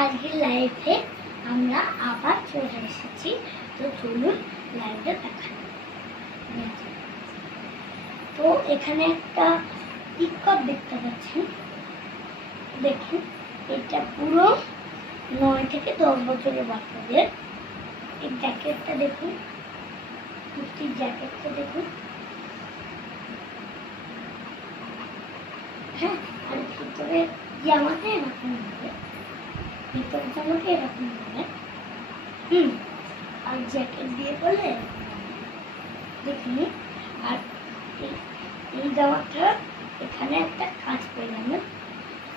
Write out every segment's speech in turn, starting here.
আজকের লাইভে আমরা আবার চলে এসেছি। তো চলুন লাইভে দেখাই। তো এখানে একটা পিকআপ দেখতে পাচ্ছেন, দেখুন এটা পুরো 9 থেকে 10 বছরের বাচ্চাদের। এই জ্যাকেটটা দেখুন, কুর্তির জ্যাকেটটা দেখুন, হ্যাঁ। আর ভিতরে জামাটা এরকম হবে, ভিতরে জামাটা এরকম হবে, আর জ্যাকেট দিয়ে বলে দেখুন। আর এই জামাটা এখানে একটা কাজ পেয়ে যাবেন,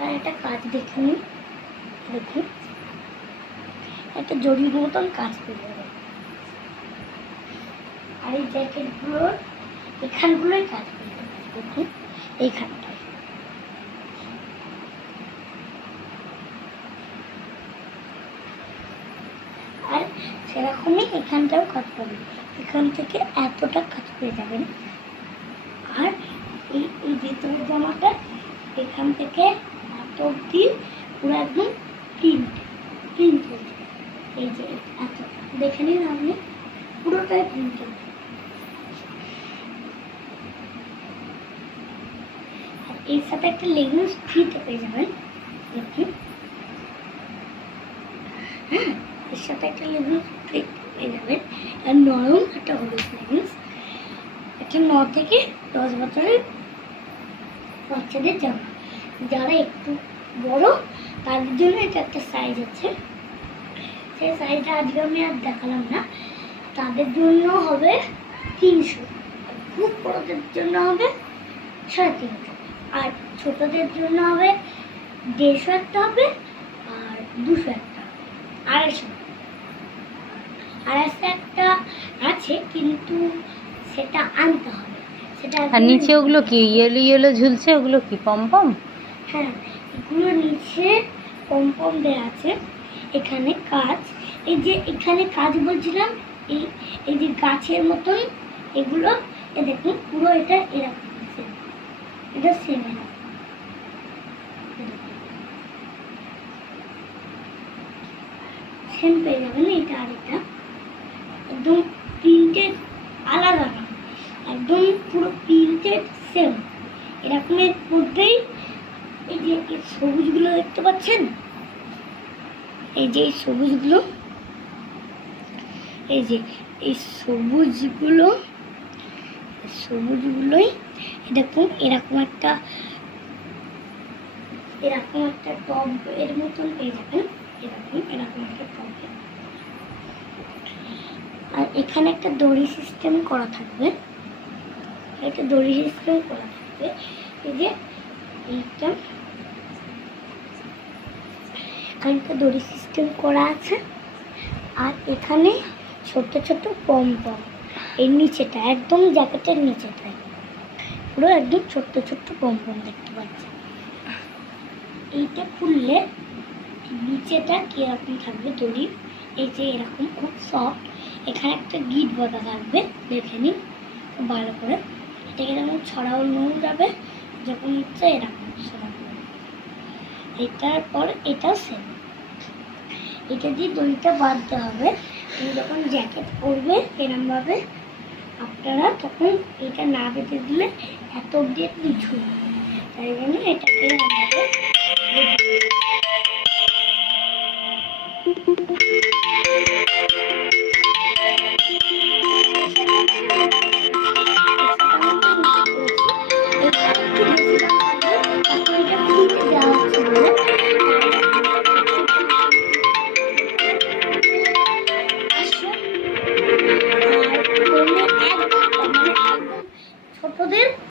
আর একটা কাজ দেখুন, দেখুন একটা জরির মতন কাজ পেয়ে যাবেন। আর এই জ্যাকেটগুলোর এখানগুলোই কাজ পেয়ে যাবেন, দেখুন এইখানটায়। আর সেরকমই এখানটাও কাজ পাবেন, এখান থেকে এতটা কাজ পেয়ে যাবেন। আর এই ভিতরের জামাটা এখান থেকে এত অব্দি পুরো একদম প্রিন্ট হয়ে যাবে। এই যে এত দেখে নিন আপনি, পুরোটাই প্রিন্ট। আর এর সাথে একটা লেগিংস ফ্রিতে পেয়ে যাবেন, দেখুন। হ্যাঁ, এর সাথে একটা লেগিংস ফ্রি পেয়ে যাবেন। আর নরম একটা হলুদ লেগিংস। এটা 9 থেকে 10 বছরের বাচ্চাদের জামা। যারা একটু বড় তাদের জন্য এটা একটা সাইজ আছে, সেই সাইজটা আজকে আমি আর দেখালাম না। তাদের জন্য হবে 300, খুব বড়দের জন্য হবে 350, আর ছোটদের জন্য হবে 150 একটা হবে, আর 200 একটা, 250 একটা আছে, কিন্তু সেটা আনতে হবে। সেটা আর নিচে ওগুলো কি ইয়েলো ইয়েলো ঝুলছে, ওগুলো কি পমপম? হ্যাঁ, এগুলো নিচে পমপম দেওয়া আছে। এখানে কাজ, এই যে এখানে কাজ বলছিলাম, এই যে গাছের মতন এগুলো, এ দেখুন পুরো এটা এরকম, এটা সেম সেম পেয়ে যাবেন। এটা আর এটা একদম প্রিন্টেড আলাদা না, একদম পুরো প্রিন্টেড সেম এরকমের মধ্যেই। এই যে এই সবুজগুলো দেখতে পাচ্ছেন, এই যে এই সবুজগুলো, এই যে এই সবুজগুলোই দেখুন এরকম একটা টব এর মতন পেয়ে যাবেন, এরকম একটা টব। আর এখানে একটা দড়ি সিস্টেম করা থাকবে, এই যে এইটা একটা দড়ি সিস্টেম করা আছে। আর এখানে ছোট ছোট পমপম, এই নিচেটা একদম জ্যাকেটের নিচেটায় পুরো একদম ছোট্ট ছোট্ট পমপম দেখতে পাচ্ছেন। এইটা খুললে নিচেটা কিরকম থাকবে দড়ি, এই যে এরকম খুব সফট। এখানে একটা গিট বাঁধা থাকবে, দেখে নিন খুব ভালো করে। এটাকে যেমন ছড়াও নুন যাবে, যখন ইচ্ছা এরকম ছড়াও। এটার পর এটা সেম, এটা দিয়ে দড়িটা বাঁধতে হবে। তুমি যখন জ্যাকেট পরবে এরমভাবে, আপনারা তখন এটা না বেঁধে দিলে এত অব্দি একটু ঝুলবে, তাই জন্য এটাকে এরমভাবে দেওয়া হচ্ছে বলে